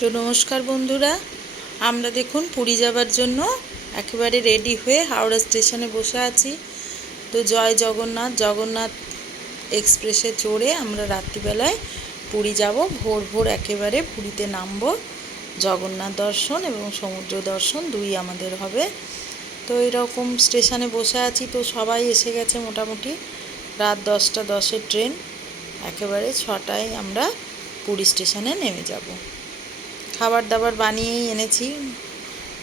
তো নমস্কার বন্ধুরা, আমরা দেখুন পুরী যাবার জন্য একেবারে রেডি হয়ে হাওড়া স্টেশনে বসে আছি। তো জয় জগন্নাথ, জগন্নাথ এক্সপ্রেসে চড়ে আমরা রাত্রিবেলায় পুরী যাব। ভোর ভোর একেবারে পুরীতে নামবো। জগন্নাথ দর্শন এবং সমুদ্র দর্শন দুই আমাদের হবে। তো এরকম স্টেশনে বসে আছি, তো সবাই এসে গেছে মোটামুটি। রাত 10টা 10-এর ট্রেন, একেবারে 6টায় আমরা পুরী স্টেশনে নেমে যাব। খাবার দাবার বানিয়েই এনেছি,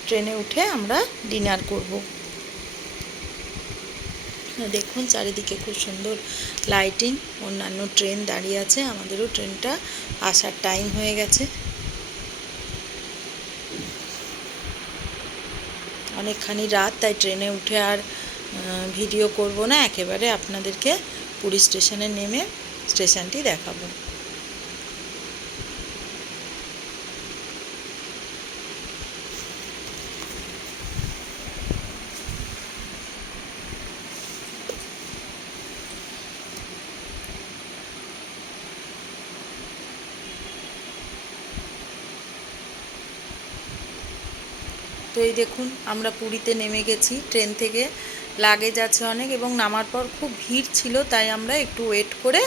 ট্রেনে উঠে আমরা ডিনার করব। দেখুন চারিদিকে খুব সুন্দর লাইটিং, অন্যান্য ট্রেন দাঁড়িয়ে আছে, আমাদেরও ট্রেনটা আসার টাইম হয়ে গেছে। অনেকখানি রাত, তাই ট্রেনে উঠে আর ভিডিও করব না, একেবারে আপনাদেরকে পুরী স্টেশনে নেমে স্টেশনটি দেখাবো। তো এই দেখুন আমরা পুরীতে নেমে গেছি ট্রেন থেকে। লাগেজ আছে অনেক এবং নামার পর খুব ভিড় ছিল, তাই আমরা একটু ওয়েট করে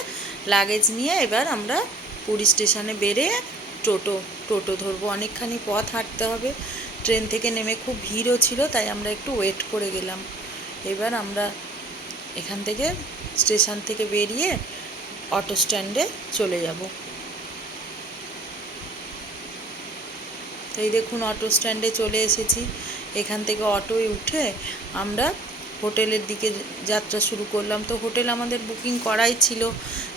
লাগেজ নিয়ে এবার আমরা পুরী স্টেশনে বেরিয়ে টোটো ধরবো। অনেকখানি পথ হাঁটতে হবে। ট্রেন থেকে নেমে খুব ভিড়ও ছিল, তাই আমরা একটু ওয়েট করে গেলাম। এবার আমরা এখান থেকে স্টেশন থেকে বেরিয়ে অটো স্ট্যান্ডে চলে যাব। এই দেখুন অটো স্ট্যান্ডে চলে এসেছি। এখান থেকে অটোয় উঠে আমরা হোটেলের দিকে যাত্রা শুরু করলাম। তো হোটেল আমাদের বুকিং করাই ছিল,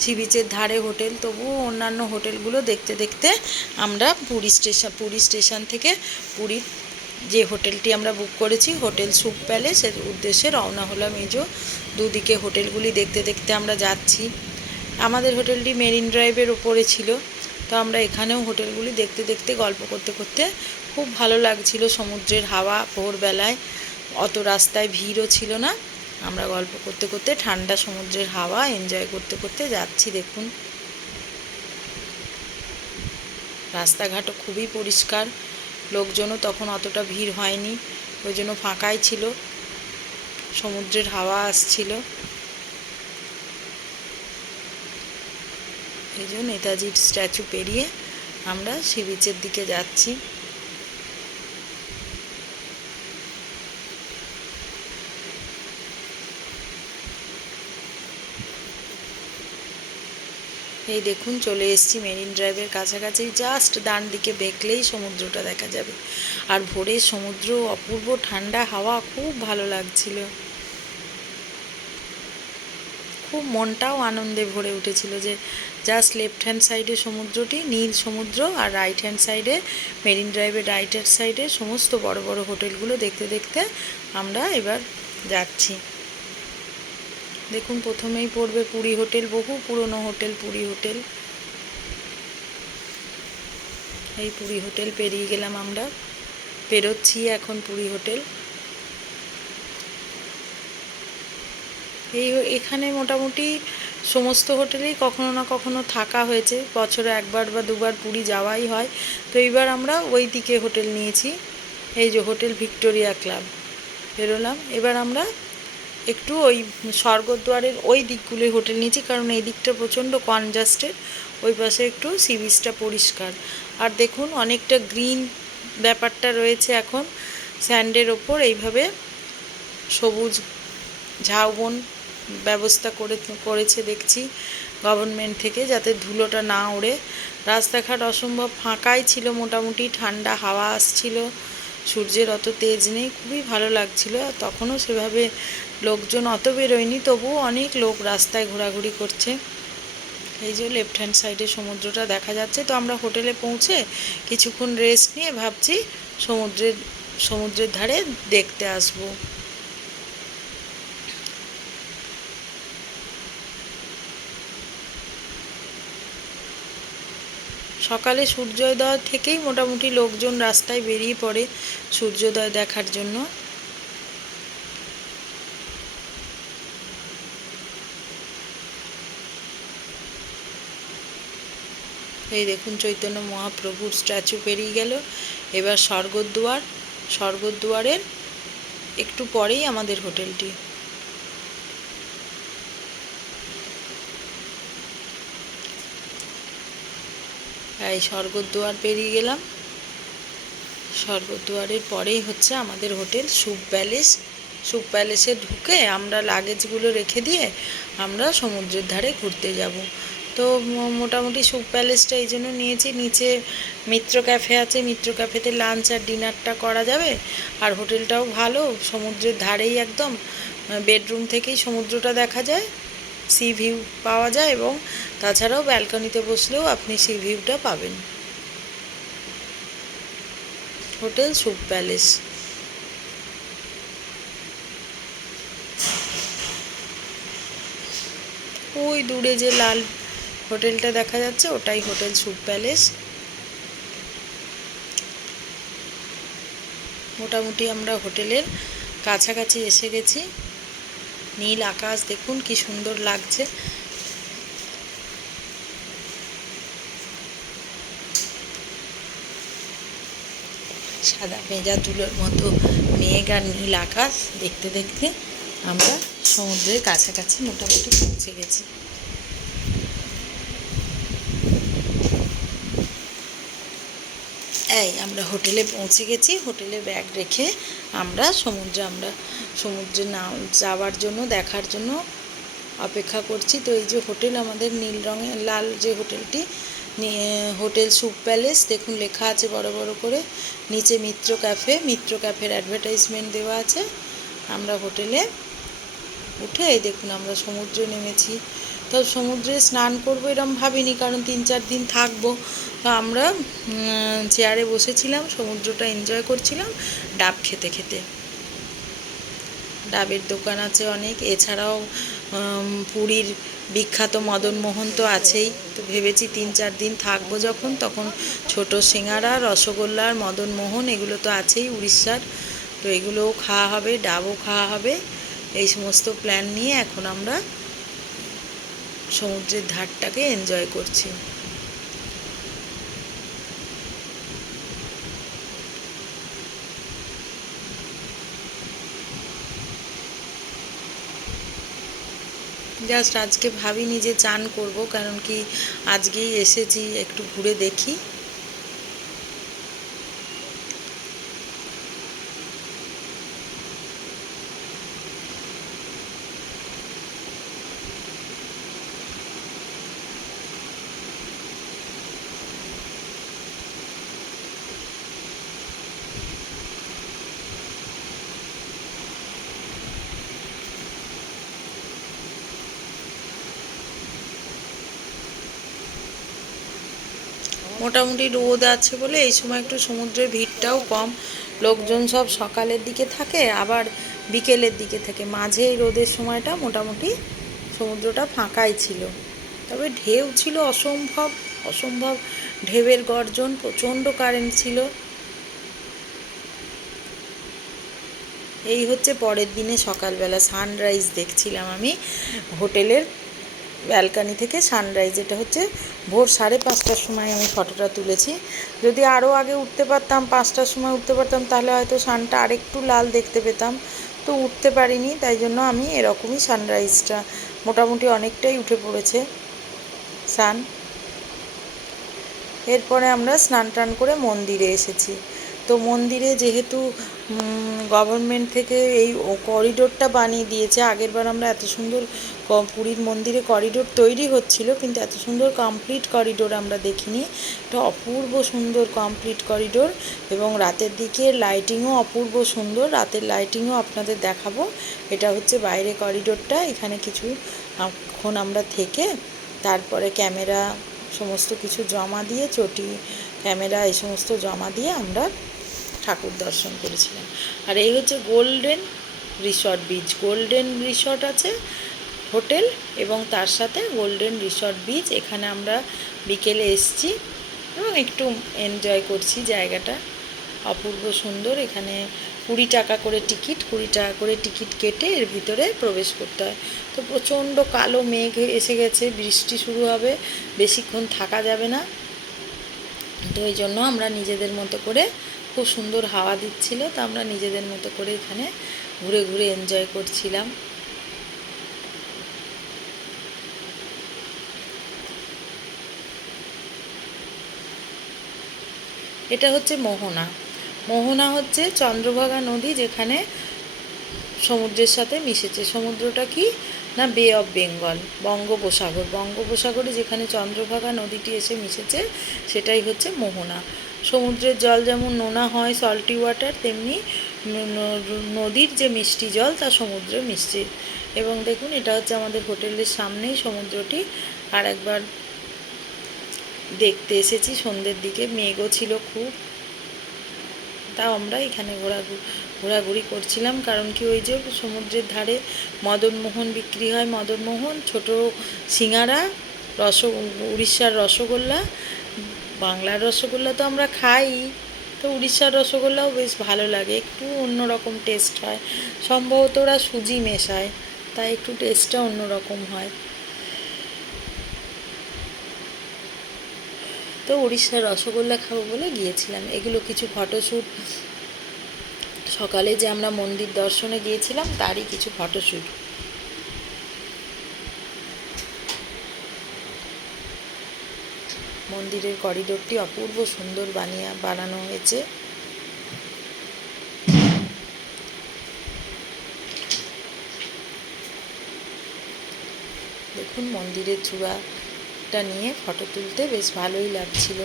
সি বিচের ধারে হোটেল। তবুও অন্যান্য হোটেলগুলো দেখতে দেখতে আমরা পুরী স্টেশন থেকে পুরীর যে হোটেলটি আমরা বুক করেছি, হোটেল সুখ প্যালেসের উদ্দেশ্যে রওনা হলাম। দুদিকে হোটেলগুলি দেখতে দেখতে আমরা যাচ্ছি। আমাদের হোটেলটি মেরিন ড্রাইভের ওপরে ছিল, তো আমরা এখানেও হোটেলগুলি দেখতে দেখতে গল্প করতে করতে, খুব ভালো লাগছিল সমুদ্রের হাওয়া। ভোরবেলায় অত রাস্তায় ভিড়ও ছিল না, আমরা গল্প করতে করতে ঠান্ডা সমুদ্রের হাওয়া এনজয় করতে করতে যাচ্ছি। দেখুন রাস্তাঘাটও খুবই পরিষ্কার, লোকজনও তখন অতটা ভিড় হয়নি, ওই জন্য ফাঁকাই ছিল, সমুদ্রের হাওয়া আসছিল। এই জন্য নেতাজির স্ট্যাচু পেরিয়ে আমরা সি বিচের দিকে যাচ্ছি। এই দেখুন চলে এসেছি মেরিন ড্রাইভের কাছাকাছি। জাস্ট ডান দিকে দেখলেই সমুদ্রটা দেখা যাবে। আর ভোরের সমুদ্র, অপূর্ব ঠান্ডা হাওয়া, খুব ভালো লাগছিল। খুব মনটাও আনন্দে ভরে উঠেছিল যে জাস্ট লেফট হ্যান্ড সাইডে সমুদ্রটি, নীল সমুদ্র, আর রাইট হ্যান্ড সাইডে মেরিন ড্রাইভের রাইট হ্যান্ড সাইডে সমস্ত বড় বড় হোটেলগুলো দেখতে দেখতে আমরা এবার যাচ্ছি। দেখুন প্রথমেই পড়বে পুরী হোটেল, বহু পুরনো হোটেল পুরী হোটেল। এই পুরী হোটেল পেরিয়ে গেলাম আমরা, পেরোচ্ছি এখন পুরী হোটেল। এখানে মোটামুটি সমস্ত হোটেলেই কখনো না কখনো থাকা হয়েছে, বছরে একবার বা দুবার পুরী যাওয়াই হয়। তো এইবার আমরা ওই দিকে হোটেল নিয়েছি, এই যে হোটেল ভিক্টোরিয়া ক্লাব। বেরোলাম, এবার আমরা একটু ওই স্বর্গদ্বারের ওই দিকগুলোই হোটেল নিয়েছি, কারণ এই দিকটা প্রচণ্ড কনজাস্টেড, ওই পাশে একটু সি বিচটা পরিষ্কার। আর দেখুন অনেকটা গ্রিন ব্যাপারটা রয়েছে এখন স্যান্ডের ওপর, এইভাবে সবুজ ঝাউবন ব্যবস্থা করেছে দেখছি গভর্নমেন্ট থেকে, যাতে ধুলোটা না ওড়ে। রাস্তাঘাট অসম্ভব ফাঁকাই ছিল, মোটামুটি ঠান্ডা হাওয়া আসছিল, সূর্যের অত তেজ নেই, খুবই ভালো লাগছিল। তখনও সেভাবে লোকজন অত বেরোয়নি, তবুও অনেক লোক রাস্তায় ঘোরাঘুরি করছে। এই যে লেফট হ্যান্ড সাইডে সমুদ্রটা দেখা যাচ্ছে। তো আমরা হোটেলে পৌঁছে কিছুক্ষণ রেস্ট নিয়ে ভাবছি সমুদ্রের ধারে দেখতে আসবো। সকালে সূর্যোদয় থেকেই মোটামুটি লোকজন রাস্তায় বেরিয়ে পড়ে সূর্যোদয় দেখার জন্য। এই দেখুন চৈতন্য মহাপ্রভুর স্ট্যাচু পেরিয়ে গেল। এবার স্বর্গদ্বার, স্বর্গদ্বারের একটু পরেই আমাদের হোটেলটি। এই স্বর্গদ্বার পেরিয়ে গেলাম, স্বর্গদ্বারের পরেই হচ্ছে আমাদের হোটেল শুভ প্যালেস। শুভ প্যালেসে ঢুকে আমরা লাগেজগুলো রেখে দিয়ে আমরা সমুদ্রের ধারে ঘুরতে যাব। তো মোটামুটি শুভ প্যালেসটা এই জন্য নিয়েছি, নিচে মিত্র ক্যাফে আছে, মিত্র ক্যাফেতে লাঞ্চ আর ডিনারটা করা যাবে। আর হোটেলটাও ভালো, সমুদ্রের ধারেই একদম, বেডরুম থেকেই সমুদ্রটা দেখা যায়, সি ভিউ পাওয়া যায়, এবং তাছাড়াও ব্যালকনিতে বসলেও আপনি সি ভিউটা পাবেন। হোটেল শুভ প্যালেস। ওই দূরে যে লাল হোটেলটা দেখা যাচ্ছে ওটাই হোটেল শুভ প্যালেস। মোটামুটি আমরা হোটেলের কাছাকাছি এসে গেছি। নীল আকাশ দেখুন কি সুন্দর লাগছে। সাদা ভেজা তুলোর মতো মেঘ আর নীল আকাশ দেখতে দেখতে আমরা সমুদ্রের কাছাকাছি মোটামুটি পৌঁছে গেছি। এই আমরা হোটেলে পৌঁছে গেছি। হোটেলে ব্যাগ রেখে আমরা সমুদ্রে যাওয়ার জন্য, দেখার জন্য অপেক্ষা করছি। তো এই যে হোটেল আমাদের নীল রঙের লাল যে হোটেলটি, হোটেল শুভ প্যালেস, দেখুন লেখা আছে বড় বড় করে। নিচে মিত্র ক্যাফে, মিত্র ক্যাফের অ্যাডভার্টাইজমেন্ট দেওয়া আছে। আমরা হোটেলে উঠে এই দেখুন আমরা সমুদ্রে নেমেছি। তো সমুদ্রে স্নান করবো এরম ভাবিনি, কারণ 3-4 দিন থাকবো। তো আমরা চেয়ারে বসেছিলাম, সমুদ্রটা এনজয় করছিলাম ডাব খেতে খেতে। ডাবের দোকান আছে অনেক, এছাড়াও পুরীর বিখ্যাত মদনমোহন তো আছেই। তো ভেবেছি 3-4 দিন থাকবো যখন, তখন ছোট সিঙ্গারা, রসগোল্লা আর মদনমোহন এগুলো তো আছেই উড়িষ্যার, তো এগুলোও খাওয়া হবে, ডাবও খাওয়া হবে। এই সমস্ত প্ল্যান নিয়ে এখন আমরা সমুদ্রের ধারটাকে এনজয় করছি। জাস্ট আজকে ভাবিনি যে চান করব, কারণ কি আজকেই এসেছি, একটু ঘুরে দেখি। মোটামুটি রোদ আছে বলে এই সময় একটু সমুদ্রের ভিড়টাও কম। লোকজন সব সকালের দিকে থাকে, আবার বিকেলের দিকে থাকে। মাঝে এই রোদের সময়টা মোটামুটি সমুদ্রটা ফাঁকাই ছিল। তবে ঢেউ ছিল অসম্ভব, অসম্ভব ঢেউয়ের গর্জন, প্রচণ্ড কারেন্ট ছিল। এই হচ্ছে পরের দিনে সকালবেলা সানরাইজ দেখছিলাম আমি হোটেলের ব্যালকানি থেকে। সানরাইজ এটা হচ্ছে ভোর 5:30টার সময় আমি ফটোটা তুলেছি। যদি আরও আগে উঠতে পারতাম, 5টার সময় উঠতে পারতাম, তাহলে হয়তো সানটা আরেকটু লাল দেখতে পেতাম। তো উঠতে পারিনি, তাই জন্য আমি এরকমই সানরাইজটা, মোটামুটি অনেকটাই উঠে পড়েছে সান। এরপরে আমরা স্নান টান করে মন্দিরে এসেছি। তো মন্দিরে যেহেতু গভর্নমেন্ট থেকে এই করিডোরটা বানিয়ে দিয়েছে, আগেরবার আমরা এত সুন্দর পুরীর মন্দিরে করিডোর তৈরি হচ্ছিল, কিন্তু এত সুন্দর কমপ্লিট করিডোর আমরা দেখিনি। এটা অপূর্ব সুন্দর কমপ্লিট করিডোর, এবং রাতের দিকে লাইটিংও অপূর্ব সুন্দর। রাতের লাইটিংও আপনাদের দেখাবো। এটা হচ্ছে বাইরে করিডোরটা। এখানে কিছুক্ষণ আমরা থেকে তারপরে ক্যামেরা সমস্ত কিছু জমা দিয়ে, চটি ক্যামেরা এই সমস্ত জমা দিয়ে আমরা ঠাকুর দর্শন করেছিলাম। আর এই হচ্ছে golden resort beach. Golden resort আছে হোটেল, এবং তার সাথে গোল্ডেন রিসর্ট বিচ। এখানে আমরা বিকেলে এসছি এবং একটু এনজয় করছি জায়গাটা। অপূর্ব সুন্দর। এখানে 20 টাকা করে টিকিট, 20 টাকা করে টিকিট কেটে এর ভিতরে প্রবেশ করতে হয়। তো প্রচণ্ড কালো মেঘ এসে গেছে, বৃষ্টি শুরু হবে, বেশিক্ষণ থাকা যাবে না। তো ওই জন্য আমরা নিজেদের মতো করে, খুব সুন্দর হাওয়া দিচ্ছিল, তো আমরা নিজেদের মতো করে এখানে ঘুরে ঘুরে এনজয় করছিলাম। এটা হচ্ছে মোহনা। মোহনা হচ্ছে চন্দ্রভাগা নদী, যেখানে সমুদ্রের সাথে মিশেছে। সমুদ্রটা কি না, বে অফ বেঙ্গল, বঙ্গোপসাগর। বঙ্গোপসাগরে যেখানে চন্দ্রভাগা নদীটি এসে মিশেছে সেটাই হচ্ছে মোহনা। সমুদ্রের জল যেমন নোনা হয়, সল্টি ওয়াটার, তেমনি নদীর যে মিষ্টি জল তা সমুদ্রে মিশছে। এবং দেখুন, এটা হচ্ছে আমাদের হোটেলের সামনেই সমুদ্রটি। আর একবার দেখতে এসেছি সন্ধ্যের দিকে, মেঘও ছিল খুব। তাও আমরা এখানে ঘোরাঘুরি করছিলাম, কারণ কি ওই যে সমুদ্রের ধারে মদনমোহন বিক্রি হয়, মদনমোহন, ছোট সিঙাড়া, উড়িষ্যার রসগোল্লা। বাংলার রসগোল্লা তো আমরা খাই, তো উড়িষ্যার রসগোল্লাও বেশ ভালো লাগে, একটু অন্যরকম টেস্ট হয়। সম্ভবত ওরা সুজি মেশায়, তাই একটু টেস্টটা অন্যরকম হয়। তো উড়িষ্যার রসগোল্লা খাবো বলে গিয়েছিলাম। এগুলো কিছু ফটোশ্যুট, সকালে যে আমরা মন্দির দর্শনে গিয়েছিলাম তারই কিছু ফটোশ্যুট। মন্দিরের করিডোরটি অপূর্ব সুন্দর বানানো হয়েছে। দেখুন, মন্দিরের চূড়াটা নিয়ে ফটো তুলতে বেশ ভালোই লাগছিল।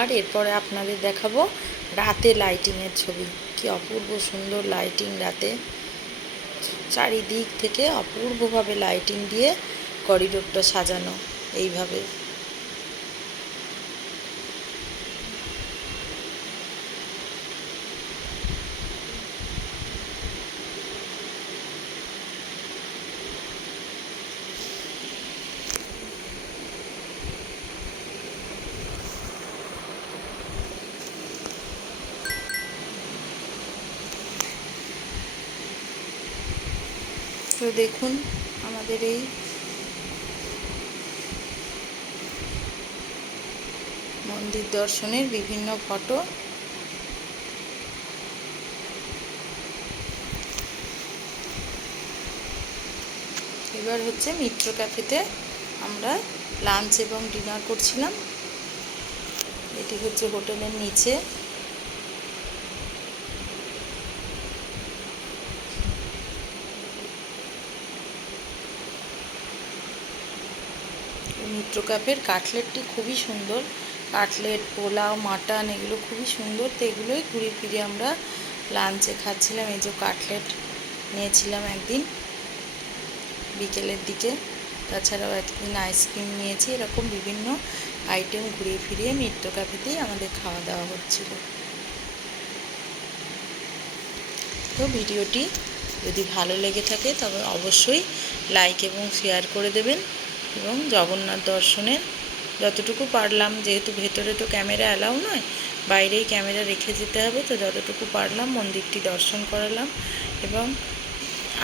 আর এরপরে আপনাদের দেখাবো রাতে লাইটিংয়ের ছবি। কি অপূর্ব সুন্দর লাইটিং রাতে, চারিদিক থেকে অপূর্বভাবে লাইটিং দিয়ে করিডোরটা সাজানো এইভাবে। তো দেখুন আমাদের এই মন্দির দর্শনের বিভিন্ন ফটো। এবার হচ্ছে মিত্র ক্যাফেতে আমরা লাঞ্চ এবং ডিনার করছিলাম। এটি হচ্ছে হোটেলের নিচে। মিত্র ক্যাফের কাটলেটটি খুবই সুন্দর। কাটলেট, পোলাও, মাটন এগুলো খুবই সুন্দর। তো এগুলোই ঘুরে ফিরে আমরা লাঞ্চে খাচ্ছিলাম। এই যে কাটলেট নিয়েছিলাম একদিন বিকেলের দিকে, তাছাড়াও একদিন আইসক্রিম নিয়েছি। এরকম বিভিন্ন আইটেম ঘুরিয়ে ফিরিয়ে মিত্র ক্যাফেতেই আমাদের খাওয়া দাওয়া হচ্ছিল। তো ভিডিওটি যদি ভালো লেগে থাকে তবে অবশ্যই লাইক এবং শেয়ার করে দেবেন। এবং জগন্নাথ দর্শনের যতটুকু পারলাম, যেহেতু ভেতরে তো ক্যামেরা অ্যালাউ নয়, বাইরেই ক্যামেরা রেখে যেতে হবে, তো যতটুকু পারলাম মন্দিরটি দর্শন করালাম। এবং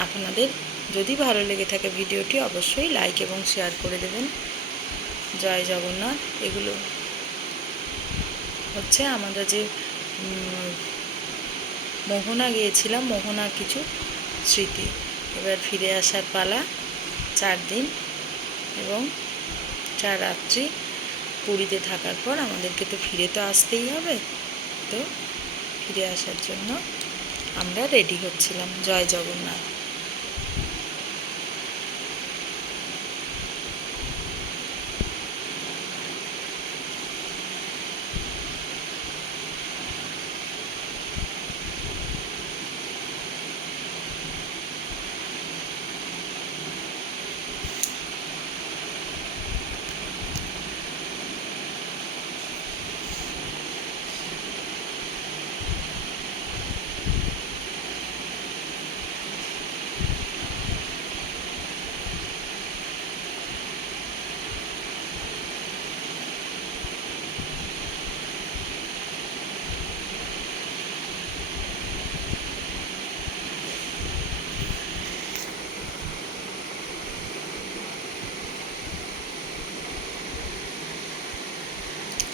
আপনাদের যদি ভালো লেগে থাকে ভিডিওটি অবশ্যই লাইক এবং শেয়ার করে দেবেন। জয় জগন্নাথ। এগুলো হচ্ছে আমরা যে মোহনা গিয়েছিলাম, মোহনার কিছু স্মৃতি। এবার ফিরে আসার পালা। 4 দিন এবং 4 রাত্রি পুরীতে থাকার পর আমাদেরকে তো ফিরে তো আসতেই হবে। তো ফিরে আসার জন্য আমরা রেডি হচ্ছিলাম। জয় জগন্নাথ।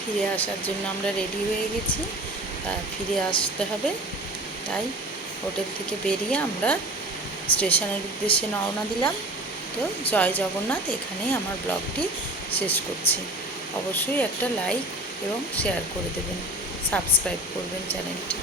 ফিরে আসার জন্য আমরা রেডি হয়ে গেছি, ফিরে আসতে হবে। তাই হোটেল থেকে বেরিয়ে আমরা স্টেশনের উদ্দেশ্যে রওনা দিলাম। তো জয় জগন্নাথ, এখানেই আমার ব্লগটি শেষ করছি। অবশ্যই একটা লাইক এবং শেয়ার করে দেবেন, সাবস্ক্রাইব করবেন চ্যানেলটি।